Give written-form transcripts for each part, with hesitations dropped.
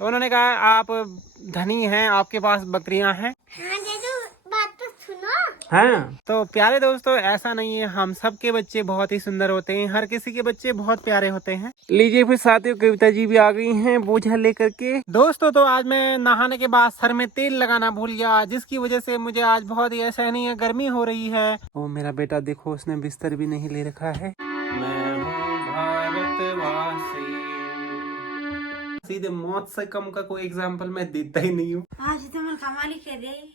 तो उन्होंने कहा आप धनी हैं, आपके पास बकरियां हैं। हाँ जीजू, बात तो सुनो। हाँ, तो प्यारे दोस्तों ऐसा नहीं है, हम सबके बच्चे बहुत ही सुंदर होते हैं, हर किसी के बच्चे बहुत प्यारे होते हैं। लीजिए फिर साथियों, कविता जी भी आ गई हैं बोझा लेकर के। दोस्तों तो आज मैं नहाने के बाद सर में तेल लगाना भूल गया, जिसकी वजह से मुझे आज बहुत ही असहनीय गर्मी हो रही है। ओ मेरा बेटा देखो, उसने बिस्तर भी नहीं ले रखा है। मैं हूँ भारतवासी, सीधे मौत से कम का कोई एग्जाम्पल मैं देता ही नहीं हूँ। आज तो मैं कमाल ही कर रही।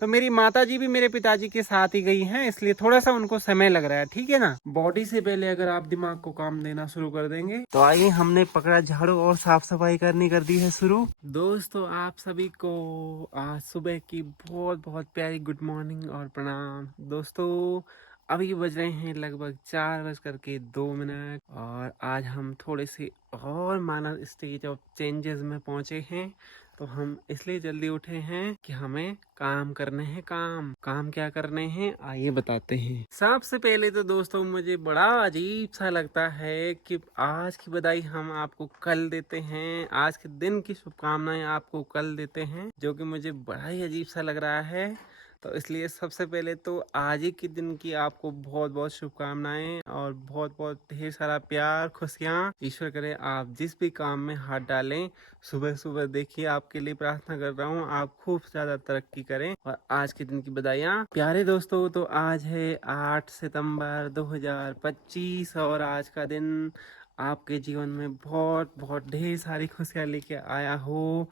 तो मेरी माता जी भी मेरे पिताजी के साथ ही गई हैं, इसलिए थोड़ा सा उनको समय लग रहा है, ठीक है ना। बॉडी से पहले अगर आप दिमाग को काम देना शुरू कर देंगे तो आइए, हमने पकड़ा झाड़ू और साफ सफाई करनी कर दी है शुरू। दोस्तों आप सभी को आज सुबह की बहुत बहुत प्यारी गुड मॉर्निंग और प्रणाम। दोस्तों अभी बज रहे हैं लगभग 4:02 और आज हम थोड़े से और मानव स्टेज ऑफ चेंजेस में पहुंचे हैं। तो हम इसलिए जल्दी उठे हैं कि हमें काम करने हैं। काम क्या करने हैं आइए बताते हैं। सबसे पहले तो दोस्तों मुझे बड़ा अजीब सा लगता है कि आज की बधाई हम आपको कल देते हैं, आज के दिन की शुभकामनाएं आपको कल देते हैं, जो कि मुझे बड़ा ही अजीब सा लग रहा है। तो इसलिए सबसे पहले तो आज ही के दिन की आपको बहुत बहुत शुभकामनाएं और बहुत बहुत ढेर सारा प्यार, खुशियाँ। ईश्वर करे आप जिस भी काम में हाथ डालें, सुबह सुबह देखिए आपके लिए प्रार्थना कर रहा हूँ, आप खूब ज्यादा तरक्की करें। और आज के दिन की बधाइयाँ प्यारे दोस्तों। तो आज है 8 सितंबर 2025 और आज का दिन आपके जीवन में बहुत बहुत ढेर सारी खुशियाँ लेके आया हो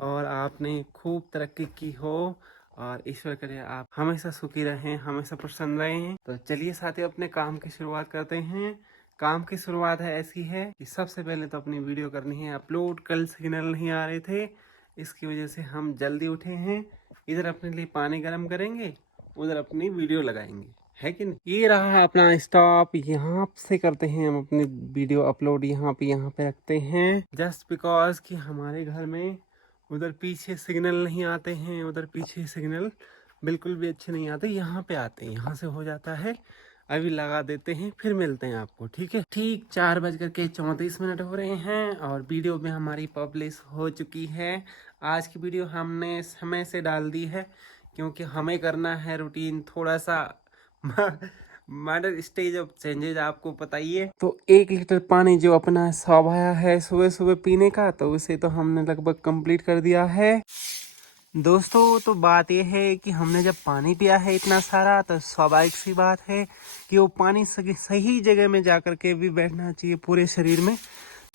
और आपने खूब तरक्की की हो और ईश्वर करे आप हमेशा सुखी रहें, हमेशा प्रसन्न रहें। तो चलिए साथियों अपने काम की शुरुआत करते हैं। काम की शुरुआत है ऐसी है कि सबसे पहले तो अपनी वीडियो करनी है अपलोड। कल सिग्नल नहीं आ रहे थे, इसकी वजह से हम जल्दी उठे हैं। इधर अपने लिए पानी गर्म करेंगे, उधर अपनी वीडियो लगाएंगे, है कि नहीं। ये रहा अपना स्टॉप, यहाँ से करते हैं हम अपनी वीडियो अपलोड, यहाँ पे रखते हैं। जस्ट बिकॉज कि हमारे घर में उधर पीछे सिग्नल नहीं आते हैं, उधर पीछे सिग्नल बिल्कुल भी अच्छे नहीं आते, यहाँ पे आते हैं, यहाँ से हो जाता है। अभी लगा देते हैं, फिर मिलते हैं आपको, ठीक है। ठीक 4:34 हो रहे हैं और वीडियो में हमारी पब्लिश हो चुकी है। आज की वीडियो हमने समय से डाल दी है क्योंकि हमें करना है रूटीन थोड़ा सा माइनर स्टेज ऑफ चेंजेस, आपको पता ही है। तो 1 लीटर पानी जो अपना स्वाभाया है सुबह सुबह पीने का, तो उसे तो हमने लगभग कंप्लीट कर दिया है। दोस्तों तो बात यह है कि हमने जब पानी पिया है इतना सारा, तो स्वाभाविक सी बात है कि वो पानी सही जगह में जाकर के भी बैठना चाहिए पूरे शरीर में।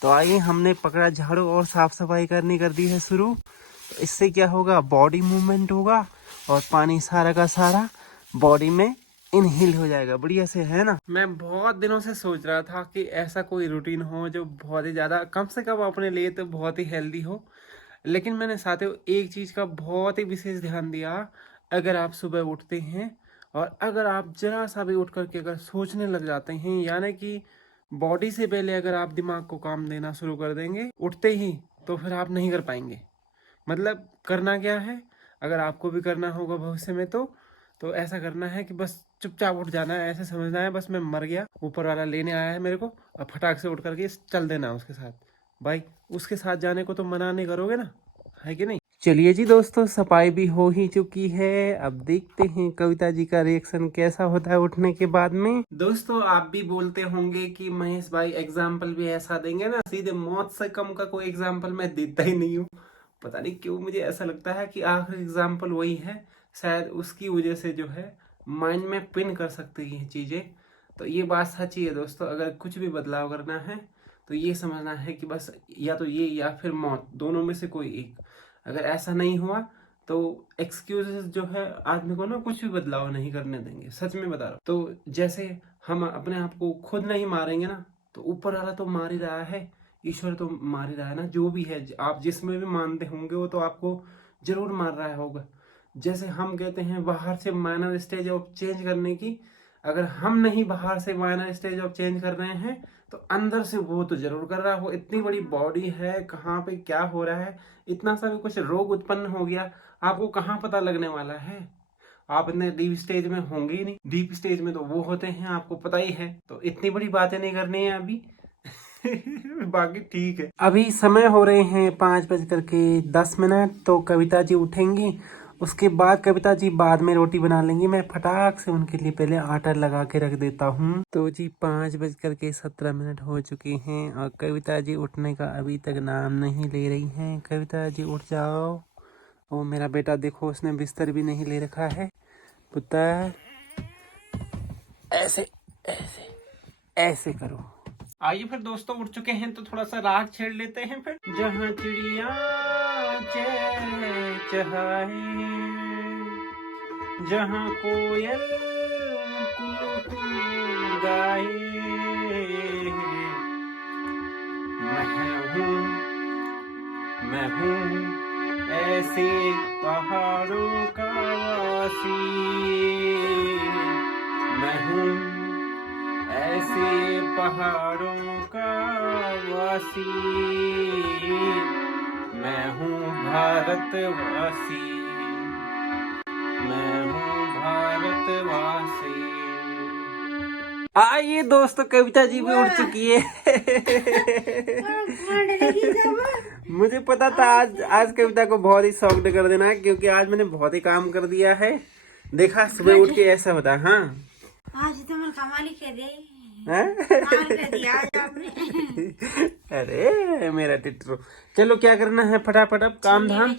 तो आइए, हमने पकड़ा झाड़ू और साफ सफाई करनी कर दी है शुरू। तो इससे क्या होगा, बॉडी मूवमेंट होगा और पानी सारा का सारा बॉडी में इनहील हो जाएगा बढ़िया से, है ना। मैं बहुत दिनों से सोच रहा था कि ऐसा कोई रूटीन हो जो बहुत ही ज्यादा, कम से कम अपने लिए तो बहुत ही हेल्दी हो। लेकिन मैंने साथियों एक चीज का बहुत ही विशेष ध्यान दिया। अगर आप सुबह उठते हैं और अगर आप जरा सा भी उठ करके अगर सोचने लग जाते हैं, यानी कि बॉडी से पहले अगर आप दिमाग को काम देना शुरू कर देंगे उठते ही, तो फिर आप नहीं कर पाएंगे। मतलब करना क्या है, अगर आपको भी करना होगा भविष्य में तो ऐसा करना है कि बस चुपचाप उठ जाना है, ऐसे समझना है बस मैं मर गया, ऊपर वाला लेने आया है मेरे को, और फटाक से उठ करके चल देना है उसके साथ। भाई उसके साथ जाने को तो मना नहीं करोगे ना, है कि नहीं। चलिए जी दोस्तों, सफाई भी हो ही चुकी है, अब देखते हैं कविता जी का रिएक्शन कैसा होता है उठने के बाद में। दोस्तों आप भी बोलते होंगे कि महेश भाई एग्जाम्पल भी ऐसा देंगे ना, सीधे मौत से कम का कोई एग्जाम्पल मैं देता ही नहीं हूँ। पता नहीं क्यों मुझे ऐसा लगता है कि आखिरी एग्जाम्पल वही है, शायद उसकी वजह से जो है माइंड में पिन कर सकती है चीजें। तो ये बात सच्ची है दोस्तों, अगर कुछ भी बदलाव करना है तो ये समझना है कि बस या तो ये या फिर मौत, दोनों में से कोई एक। अगर ऐसा नहीं हुआ तो एक्सक्यूजेस जो है आदमी को ना कुछ भी बदलाव नहीं करने देंगे, सच में बता रहा हूँ। तो जैसे हम अपने आप को खुद नहीं मारेंगे ना, तो ऊपर वाला तो मार ही रहा है, ईश्वर तो मार ही रहा है ना, जो भी है आप जिसमें भी मानते होंगे वो तो आपको जरूर मार रहा होगा। जैसे हम कहते हैं बाहर से माइनर स्टेज ऑफ चेंज करने की, अगर हम नहीं बाहर से माइनर स्टेज ऑफ चेंज कर रहे हैं तो अंदर से वो तो जरूर कर रहा हो। इतनी बड़ी बॉडी है, कहाँ पे क्या हो रहा है, इतना सा भी कुछ रोग उत्पन्न हो गया आपको कहाँ पता लगने वाला है। आप इतने डीप स्टेज में होंगे ही नहीं, डीप स्टेज में तो वो होते हैं, आपको पता ही है। तो इतनी बड़ी बातें नहीं करनी है अभी। बाकी ठीक है। अभी समय हो रहे हैं 5:10। तो कविता जी उठेंगी, उसके बाद कविता जी बाद में रोटी बना लेंगी। मैं फटाक से उनके लिए पहले आटा लगा के रख देता हूँ। तो जी 5:17 हो चुके हैं और कविता जी उठने का अभी तक नाम नहीं ले रही हैं। कविता जी उठ जाओ। वो मेरा बेटा देखो, उसने बिस्तर भी नहीं ले रखा है। पुत्र ऐसे ऐसे ऐसे करो। आइए फिर दोस्तों, उठ चुके हैं तो थोड़ा सा राग छेड़ लेते हैं फिर। जहाँ चिड़िया चहचहाए, जहाँ कोयल कू गाए, मैं हूँ ऐसे पहाड़ों का वासी, मैं हूँ ऐसे पहाड़ों का वासी, मैं हूँ भारतवासी, मैं हूँ भारतवासी। आइए दोस्तों, कविता जी भी उठ चुकी है। मुझे पता था आज कविता को बहुत ही शॉक्ड कर देना है, क्योंकि आज मैंने बहुत ही काम कर दिया है। देखा, सुबह उठ के ऐसा होता है। हाँ, आज तो मैं कमाली कर दी। अरे मेरा टिट्टू, चलो क्या करना है फटाफट अब काम धाम।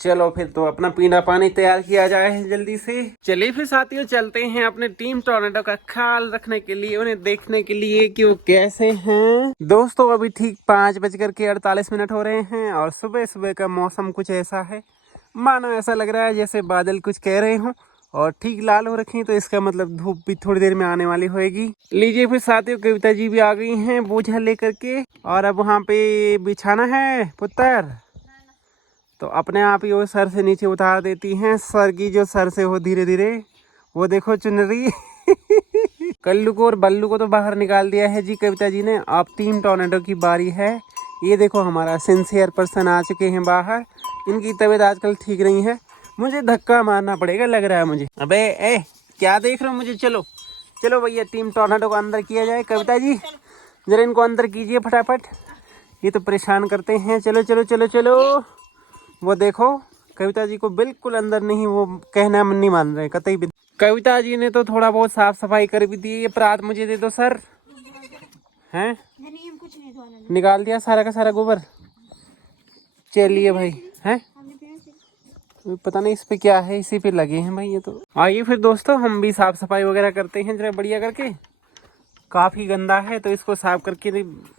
चलो फिर तो अपना पीना पानी तैयार किया जाए जल्दी से। चलिए फिर साथियों, चलते हैं अपने टीम टोरंटो का ख्याल रखने के लिए, उन्हें देखने के लिए कि वो कैसे हैं। दोस्तों अभी ठीक 5:48 हो रहे हैं और सुबह सुबह का मौसम कुछ ऐसा है, मानो ऐसा लग रहा है जैसे बादल कुछ कह रहे हों और ठीक लाल हो रखी, तो इसका मतलब धूप भी थोड़ी देर में आने वाली होगी। लीजिए फिर साथियों, कविता जी भी आ गई हैं बोझा लेकर के, और अब वहाँ पे बिछाना है पुत्र, तो अपने आप ही वो सर से नीचे उतार देती हैं। सर की जो सर से हो धीरे धीरे, वो देखो चुनरी। कल्लू को और बल्लू को तो बाहर निकाल दिया है जी कविता जी ने। अब टीम टोरंटो की बारी है। ये देखो हमारा सिंसियर पर्सन आ चुके हैं बाहर। इनकी तबीयत आजकल ठीक नहीं है, मुझे धक्का मारना पड़ेगा लग रहा है मुझे। अबे ए, क्या देख रहे हो मुझे? चलो चलो भैया, टीम टोरंटो को अंदर किया जाए। कविता जी जरा इनको अंदर कीजिए फटाफट, ये तो परेशान करते हैं। चलो चलो चलो चलो। वो देखो कविता जी को बिल्कुल अंदर नहीं, वो कहना नहीं मान रहे कतई भी। कविता जी ने तो थोड़ा बहुत साफ सफाई कर भी दी। ये परात मुझे दे दो सर। हैं, निकाल दिया सारा का सारा गोबर। चलिए भाई, हैं पता नहीं इस पे क्या है, इसी पे लगे हैं भाई ये तो। आइए फिर दोस्तों, हम भी साफ सफाई वगैरह करते हैं जरा बढ़िया करके। काफी गंदा है तो इसको साफ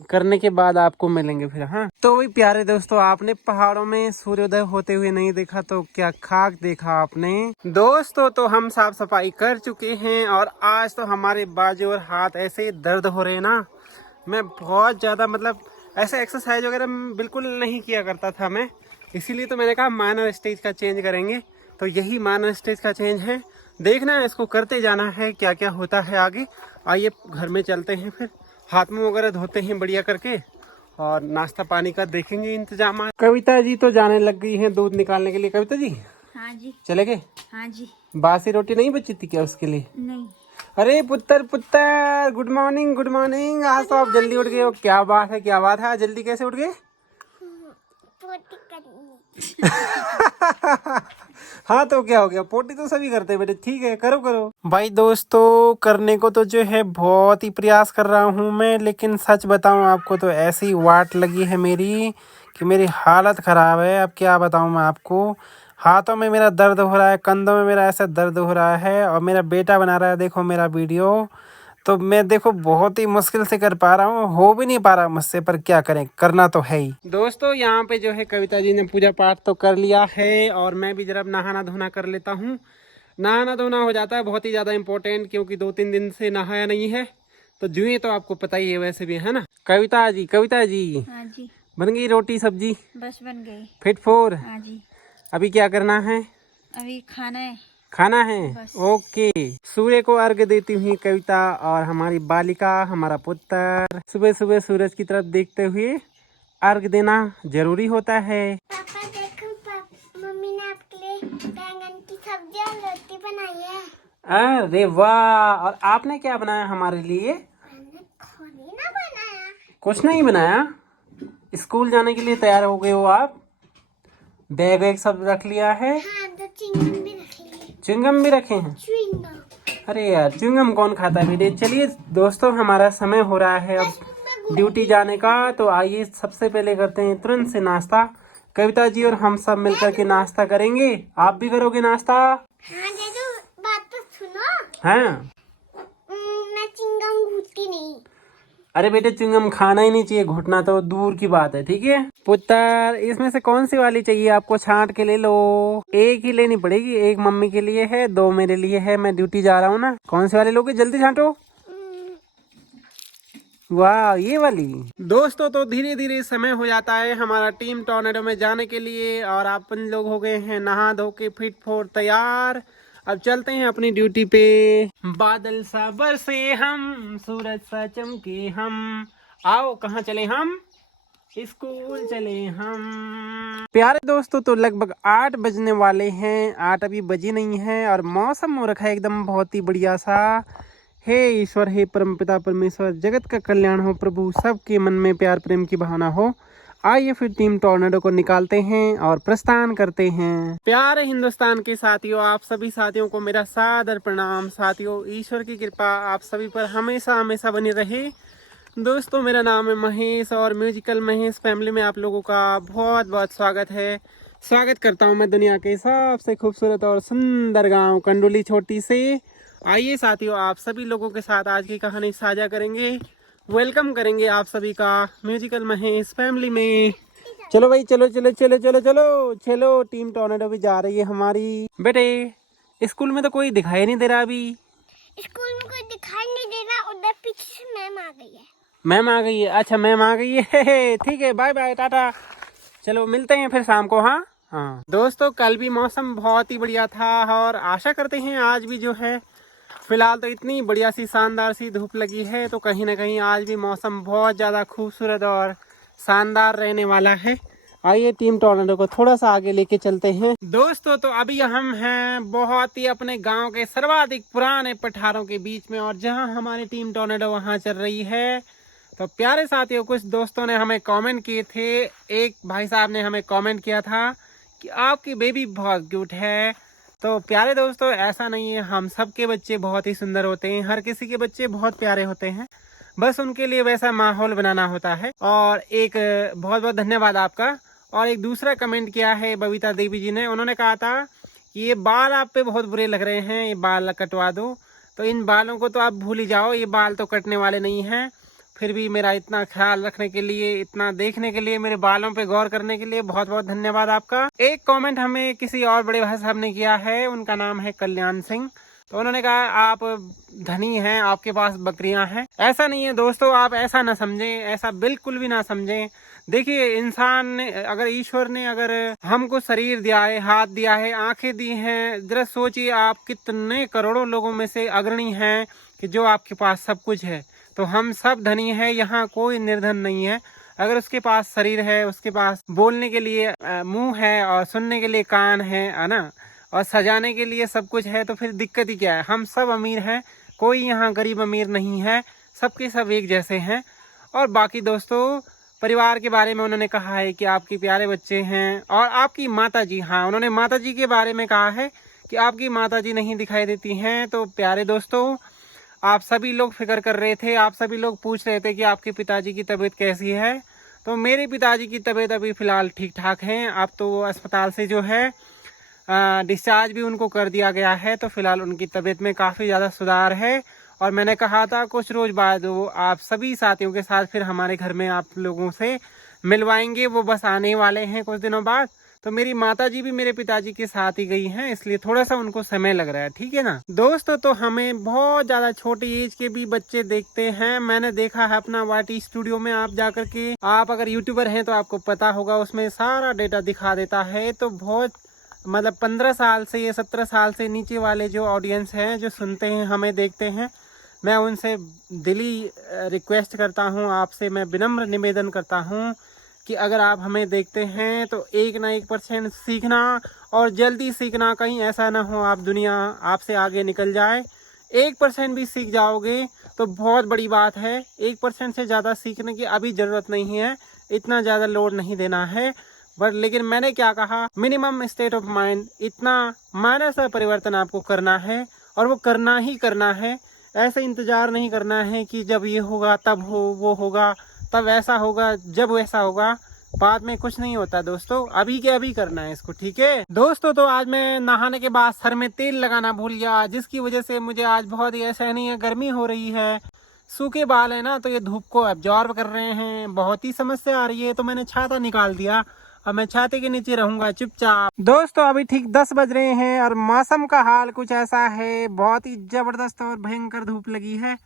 करने के बाद आपको मिलेंगे फिर। हाँ तो वही प्यारे दोस्तों, आपने पहाड़ों में सूर्योदय होते हुए नहीं देखा तो क्या खाक देखा आपने। दोस्तों तो हम साफ सफाई कर चुके हैं और आज तो हमारे बाजू और हाथ ऐसे दर्द हो रहे हैं ना। मैं बहुत ज्यादा मतलब ऐसा एक्सरसाइज वगैरह बिल्कुल नहीं किया करता था मैं, इसीलिए तो मैंने कहा माइनर स्टेज का चेंज करेंगे। तो यही माइनर स्टेज का चेंज है, देखना है, इसको करते जाना है क्या क्या होता है आगे। आइए घर में चलते हैं, फिर हाथ मुंह वगैरह धोते हैं बढ़िया करके और नाश्ता पानी का देखेंगे इंतजाम। कविता जी तो जाने लग गई हैं दूध निकालने के लिए। कविता जी हाँ जी चले गए? हाँ जी। बासी रोटी नहीं बची थी क्या उसके लिए? नहीं। अरे पुत्र पुत्र, गुड मॉर्निंग गुड मॉर्निंग। आज तो आप जल्दी उठ गए हो, क्या बात है क्या बात है, आज जल्दी कैसे उठ गए? हाँ तो क्या हो गया, पोटी तो सभी करते हैं बेटे, ठीक है करो करो। भाई दोस्तों करने को तो जो है बहुत ही प्रयास कर रहा हूँ मैं, लेकिन सच बताऊँ आपको तो ऐसी वाट लगी है मेरी कि मेरी हालत ख़राब है। अब क्या बताऊँ मैं आपको, हाथों में मेरा दर्द हो रहा है, कंधों में मेरा ऐसा दर्द हो रहा है, और मेरा बेटा बना रहा है देखो मेरा वीडियो, तो मैं देखो बहुत ही मुश्किल से कर पा रहा हूँ, हो भी नहीं पा रहा मुझसे, पर क्या करें, करना तो है ही। दोस्तों यहाँ पे जो है कविता जी ने पूजा पाठ तो कर लिया है और मैं भी जरा नहाना धोना कर लेता हूँ। नहाना धोना हो जाता है बहुत ही ज़्यादा इम्पोर्टेंट, क्योंकि 2-3 दिन से नहाया नहीं है, तो जुए तो आपको पता ही है वैसे भी, है ना। कविता जी हाँ जी। बन गई रोटी सब्जी? बस बन गई। Fit four? हाँ जी। अभी क्या करना है? अभी खाना है। ओके, सूर्य को अर्घ देती हुई कविता और हमारी बालिका, हमारा पुत्र सुबह सुबह सूरज की तरफ देखते हुए अर्घ देना जरूरी होता है। पापा देखो, मम्मी ने आपके लिए बैंगन की सब्जी और रोटी बनाई है। अरे वाह, और आपने क्या बनाया हमारे लिए? मैंने खाने ना बनाया। कुछ नहीं बनाया, स्कूल जाने के लिए तैयार हो गए हो आप? बैग वैग सब रख लिया है? हाँ, तो चिंगम भी रख लिए। च्युइंगम भी रखे हैं? चिंगम। अरे यार, च्युइंगम कौन खाता है बेटे। चलिए दोस्तों, हमारा समय हो रहा है अब ड्यूटी जाने का, तो आइए सबसे पहले करते हैं तुरंत से नाश्ता। कविता जी और हम सब मिलकर के नाश्ता करेंगे। आप भी करोगे नाश्ता? हाँ जीजू, बात तो सुनो। हाँ। मैं चिंगम घूटती नहीं। अरे बेटे, च्युइंगम खाना ही नहीं चाहिए, घुटना तो दूर की बात है। ठीक है पुत्र, इसमें से कौन सी वाली चाहिए आपको? छांट के ले लो। एक ही लेनी पड़ेगी, एक मम्मी के लिए है, 2 मेरे लिए है। मैं ड्यूटी जा रहा हूँ ना। कौन सी वाली लोगे? जल्दी छांटो। वाह, ये वाली। दोस्तों, तो धीरे धीरे समय हो जाता है हमारा टीम टॉर्नेडो में जाने के लिए, और अपन लोग हो गए हैं नहा धो के फिट फोर तैयार। अब चलते हैं अपनी ड्यूटी पे। बादल सा बरसे हम, सूरज सा चमके हम, आओ कहाँ चले हम? स्कूल चले हम। प्यारे दोस्तों, तो लगभग 8 बजने वाले हैं। 8 अभी बजी नहीं है, और मौसम हो रखा है एकदम बहुत ही बढ़िया सा। हे ईश्वर, हे परमपिता परमेश्वर, जगत का कल्याण हो प्रभु, सबके मन में प्यार प्रेम की भावना हो। आइए फिर टीम टॉर्नेडो को निकालते हैं और प्रस्थान करते हैं। प्यारे हिंदुस्तान के साथियों, आप सभी साथियों को मेरा सादर प्रणाम। साथियों, ईश्वर की कृपा आप सभी पर हमेशा हमेशा बनी रहे। दोस्तों, मेरा नाम है महेश, और म्यूजिकल महेश फैमिली में आप लोगों का बहुत बहुत स्वागत है। स्वागत करता हूं मैं दुनिया के सबसे खूबसूरत और सुंदर गांव कंडोली छोटी से। आइए साथियों, आप सभी लोगों के साथ आज की कहानी साझा करेंगे। वेलकम करेंगे आप सभी का म्यूजिकल महेश फैमिली में। चलो भाई, चलो चलो चलो चलो चलो चलो। टीम टॉर्नेडो भी जा रही है हमारी। बेटे, स्कूल में तो कोई दिखाई नहीं दे रहा अभी। स्कूल में कोई दिखाई नहीं दे रहा, उधर पीछे मैम आ गई है। मैम आ गई है? अच्छा, मैम आ गई है। ठीक है, बाय बाय, टाटा। चलो मिलते हैं फिर शाम को। हाँ हाँ दोस्तों, कल भी मौसम बहुत ही बढ़िया था, और आशा करते हैं आज भी जो है, फिलहाल तो इतनी बढ़िया सी शानदार सी धूप लगी है, तो कहीं ना कहीं आज भी मौसम बहुत ज़्यादा खूबसूरत और शानदार रहने वाला है। आइए टीम टॉर्नेडो को थोड़ा सा आगे लेके चलते हैं। दोस्तों, तो अभी हम हैं बहुत ही अपने गांव के सर्वाधिक पुराने पठारों के बीच में, और जहां हमारी टीम टॉर्नेडो वहां चल रही है। तो प्यारे साथियों, कुछ दोस्तों ने हमें कमेंट किए थे। एक भाई साहब ने हमें कमेंट किया था कि आपकी बेबी बहुत क्यूट है। तो प्यारे दोस्तों, ऐसा नहीं है, हम सब के बच्चे बहुत ही सुंदर होते हैं, हर किसी के बच्चे बहुत प्यारे होते हैं, बस उनके लिए वैसा माहौल बनाना होता है। और एक बहुत बहुत धन्यवाद आपका। और एक दूसरा कमेंट किया है बबीता देवी जी ने, उन्होंने कहा था कि ये बाल आप पे बहुत बुरे लग रहे हैं, ये बाल कटवा दो। तो इन बालों को तो आप भूल ही जाओ, ये बाल तो कटने वाले नहीं हैं। फिर भी मेरा इतना ख्याल रखने के लिए, इतना देखने के लिए, मेरे बालों पे गौर करने के लिए बहुत बहुत धन्यवाद आपका। एक कमेंट हमें किसी और बड़े भाई साहब ने किया है, उनका नाम है कल्याण सिंह। तो उन्होंने कहा आप धनी हैं, आपके पास बकरियां हैं। ऐसा नहीं है दोस्तों, आप ऐसा ना समझें, ऐसा बिल्कुल भी ना समझें। देखिए, इंसान ने, अगर ईश्वर ने अगर हमको शरीर दिया है, हाथ दिया है, आंखें दी हैं, जरा सोचिए आप कितने करोड़ों लोगों में से अग्रणी हैं कि जो आपके पास सब कुछ है। तो हम सब धनी है, यहाँ कोई निर्धन नहीं है। अगर उसके पास शरीर है, उसके पास बोलने के लिए मुंह है, और सुनने के लिए कान है ना, और सजाने के लिए सब कुछ है, तो फिर दिक्कत ही क्या है? हम सब अमीर हैं, कोई यहाँ गरीब अमीर नहीं है, सबके सब एक जैसे हैं। और बाकी दोस्तों, परिवार के बारे में उन्होंने कहा है कि आपके प्यारे बच्चे हैं, और आपकी माता जी, हाँ उन्होंने माता जी के बारे में कहा है कि आपकी माता जी नहीं दिखाई देती हैं। तो प्यारे दोस्तों, आप सभी लोग फिक्र कर रहे थे, आप सभी लोग पूछ रहे थे कि आपके पिताजी की तबीयत कैसी है। तो मेरे पिताजी की तबीयत अभी फ़िलहाल ठीक ठाक है। अब तो वो अस्पताल से जो है डिस्चार्ज भी उनको कर दिया गया है, तो फिलहाल उनकी तबीयत में काफ़ी ज़्यादा सुधार है। और मैंने कहा था कुछ रोज़ बाद वो आप सभी साथियों के साथ फिर हमारे घर में आप लोगों से मिलवाएंगे, वो बस आने वाले हैं कुछ दिनों बाद। तो मेरी माताजी भी मेरे पिताजी के साथ ही गई हैं, इसलिए थोड़ा सा उनको समय लग रहा है। ठीक है ना दोस्तों, तो हमें बहुत ज़्यादा छोटी एज के भी बच्चे देखते हैं। मैंने देखा है अपना वाटी स्टूडियो में, आप जाकर के, आप अगर यूट्यूबर हैं तो आपको पता होगा, उसमें सारा डेटा दिखा देता है। तो बहुत मतलब 15 साल से या 17 साल से नीचे वाले जो ऑडियंस हैं, जो सुनते हैं, हमें देखते हैं, मैं उनसे दिली रिक्वेस्ट करता हूं, आपसे मैं विनम्र निवेदन करता हूं कि अगर आप हमें देखते हैं तो 1 ना 1% सीखना, और जल्दी सीखना। कहीं ऐसा ना हो आप दुनिया आपसे आगे निकल जाए। 1% भी सीख जाओगे तो बहुत बड़ी बात है। 1% से ज़्यादा सीखने की अभी ज़रूरत नहीं है, इतना ज़्यादा लोड नहीं देना है। बट लेकिन मैंने क्या कहा, मिनिमम स्टेट ऑफ माइंड, इतना माइनर सा परिवर्तन आपको करना है और वो करना ही करना है। ऐसे इंतज़ार नहीं करना है कि जब ये होगा तब वो होगा, तब ऐसा होगा, जब वैसा होगा। बाद में कुछ नहीं होता दोस्तों, अभी के अभी करना है इसको, ठीक है दोस्तों। तो आज मैं नहाने के बाद सर में तेल लगाना भूल गया, जिसकी वजह से मुझे आज बहुत ही असहनीय गर्मी हो रही है। सूखे बाल है ना, तो ये धूप को एब्जॉर्ब कर रहे हैं, बहुत ही समस्या आ रही है। तो मैंने छाता निकाल दिया, अब मैं छाते के नीचे रहूंगा चुपचाप। दोस्तों अभी ठीक 10 बज रहे हैं और मौसम का हाल कुछ ऐसा है, बहुत ही जबरदस्त और भयंकर धूप लगी है।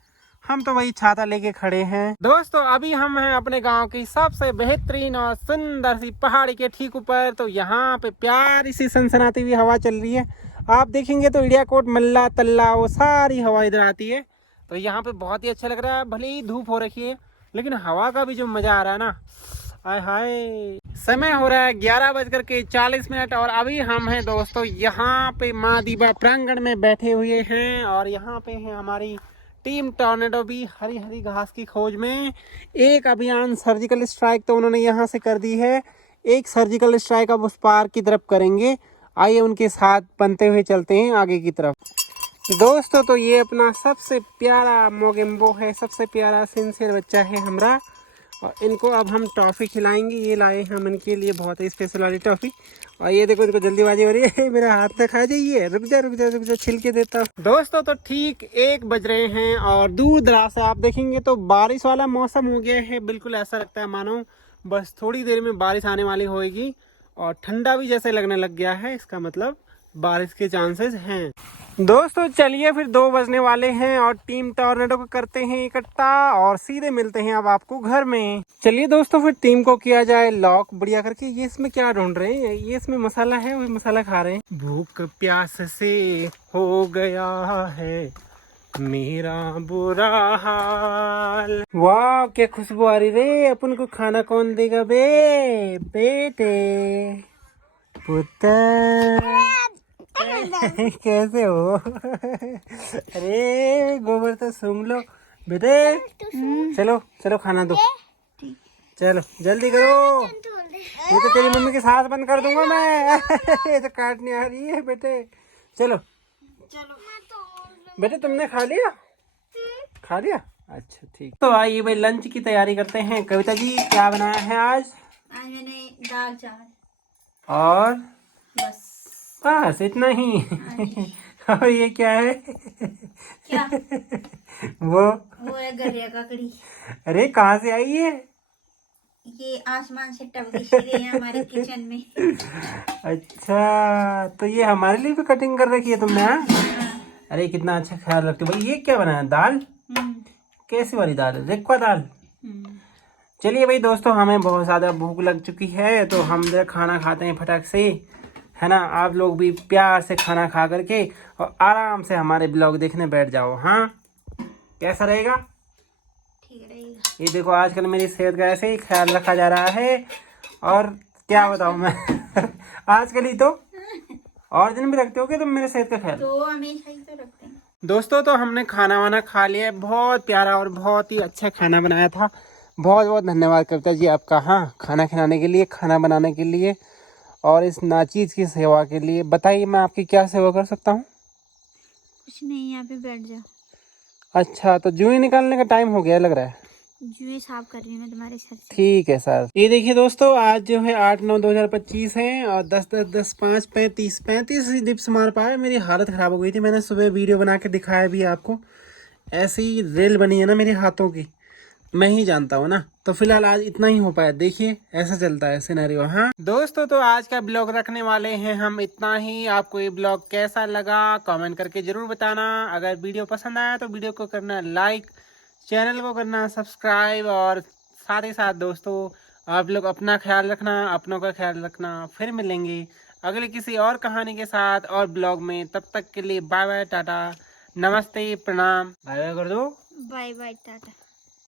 हम तो वही छाता लेके खड़े हैं। दोस्तों अभी हम हैं अपने गांव की सबसे बेहतरीन और सुंदर सी पहाड़ी के ठीक ऊपर। तो यहाँ पे प्यारी सी सनसनाती हुई हवा चल रही है। आप देखेंगे तो इंडिया कोट, मल्ला, तल्ला, वो सारी हवा इधर आती है। तो यहाँ पे बहुत ही अच्छा लग रहा है। भले ही धूप हो रखी है, लेकिन हवा का भी जो मजा आ रहा है ना, हाय हाय। समय हो रहा है 11:40 और अभी हम हैं दोस्तों यहाँ पे माँ दीबा प्रांगण में बैठे हुए हैं। और यहाँ पे है हमारी टीम टॉर्नेडो भी हरी हरी घास की खोज में। एक अभियान सर्जिकल स्ट्राइक तो उन्होंने यहाँ से कर दी है, एक सर्जिकल स्ट्राइक अब उस पार की तरफ करेंगे। आइए उनके साथ बनते हुए चलते हैं आगे की तरफ। दोस्तों तो ये अपना सबसे प्यारा मोगेम्बो है, सबसे प्यारा सिंसियर बच्चा है हमारा। और इनको अब हम टॉफ़ी खिलाएंगे। ये लाए हम इनके लिए बहुत ही स्पेशल वाली टॉफ़ी। और ये देखो इनको जल्दीबाजी हो रही है, मेरा हाथ ना खा जाइए, रुक जा छिल के देता हूँ। दोस्तों तो ठीक 1 बज रहे हैं और दूर दराज से आप देखेंगे तो बारिश वाला मौसम हो गया है। बिल्कुल ऐसा लगता है मानो बस थोड़ी देर में बारिश आने वाली होगी। और ठंडा भी जैसे लगने लग गया है, इसका मतलब बारिश के चांसेस हैं। दोस्तों चलिए फिर 2 बजने वाले हैं और टीम टॉर्नेडो को करते हैं इकट्ठा और सीधे मिलते हैं अब आपको घर में। चलिए दोस्तों फिर टीम को किया जाए लॉक बढ़िया करके। ये इसमें क्या ढूंढ रहे हैं, ये इसमें मसाला है, वही मसाला खा रहे हैं। भूख प्यास से हो गया है मेरा बुरा हाल। वाह क्या खुशबू आ रही रे। अपन को खाना कौन देगा बे? बेटे पुत्र कैसे हो? अरे गोबर तो सूंघ लो बेटे। चलो चलो खाना दो, चलो जल्दी करो, ये तो तेरी मम्मी के साथ बंद कर दूंगा मैं। ये तो काटने आ रही है बेटे। चलो बेटे तुमने खा लिया? खा लिया, अच्छा ठीक। तो आइए भाई लंच की तैयारी करते हैं। कविता जी क्या बनाया है आज? आज मैंने दाल चावल और बस इतना ही। और ये क्या है? क्या? वो है गरिया ककड़ी। अरे कहाँ से आई है? ये आसमान से टपक रही है हमारे किचन में। अच्छा तो ये हमारे लिए भी कटिंग कर रखी है तुमने? हाँ? अरे कितना अच्छा ख्याल रखते हो भाई। ये क्या बनाया, दाल? कैसी वाली दाल है? रेक्वा दाल। चलिए भाई दोस्तों हमें बहुत ज़्यादा भूख लग चुकी है, तो हम जरा खाना खाते हैं फटाक से, है ना। आप लोग भी प्यार से खाना खा करके और आराम से हमारे ब्लॉग देखने बैठ जाओ। हाँ कैसा रहेगा? ठीक रहेगा। ये देखो आजकल मेरी सेहत का ऐसे ही ख्याल रखा जा रहा है, और क्या बताऊँ मैं। आजकल ही तो, और दिन भी रखते हो क्या तुम मेरे सेहत का ख्याल? तो हमेशा ही तो रखते हैं दोस्तों। तो हमने खाना वाना खा लिया, बहुत प्यारा और बहुत ही अच्छा खाना बनाया था। बहुत बहुत धन्यवाद कविता जी आपका, हाँ खाना खिलाने के लिए, खाना बनाने के लिए और इस नाचीज की सेवा के लिए। बताइए मैं आपकी क्या सेवा कर सकता हूँ? कुछ नहीं, यहाँ पे बैठ जा। अच्छा तो जुए निकालने का टाइम हो गया लग रहा है। जुए साफ कर रही हूँ मैं तुम्हारे सर से। ठीक है सर। ये देखिए दोस्तों आज जो है 8/9/2025 है और 10/10/10/5 35 डिप्स मार पाए। मेरी हालत खराब हो गई थी, मैंने सुबह वीडियो बना के दिखाया भी आपको। ऐसी रेल बनी है ना मेरे हाथों की, मैं ही जानता हूँ ना। तो फिलहाल आज इतना ही हो पाया, देखिए ऐसा चलता है सिनेरियो। हाँ दोस्तों तो आज का ब्लॉग रखने वाले हैं हम इतना ही। आपको ये ब्लॉग कैसा लगा कमेंट करके जरूर बताना। अगर वीडियो पसंद आया तो वीडियो को करना लाइक, चैनल को करना सब्सक्राइब, और साथ ही साथ दोस्तों आप लोग अपना ख्याल रखना, अपनों का ख्याल रखना। फिर मिलेंगे अगले किसी और कहानी के साथ और ब्लॉग में। तब तक के लिए बाय बाय टाटा, नमस्ते, प्रणाम, बाय बाय कर दो। Bye bye Tata.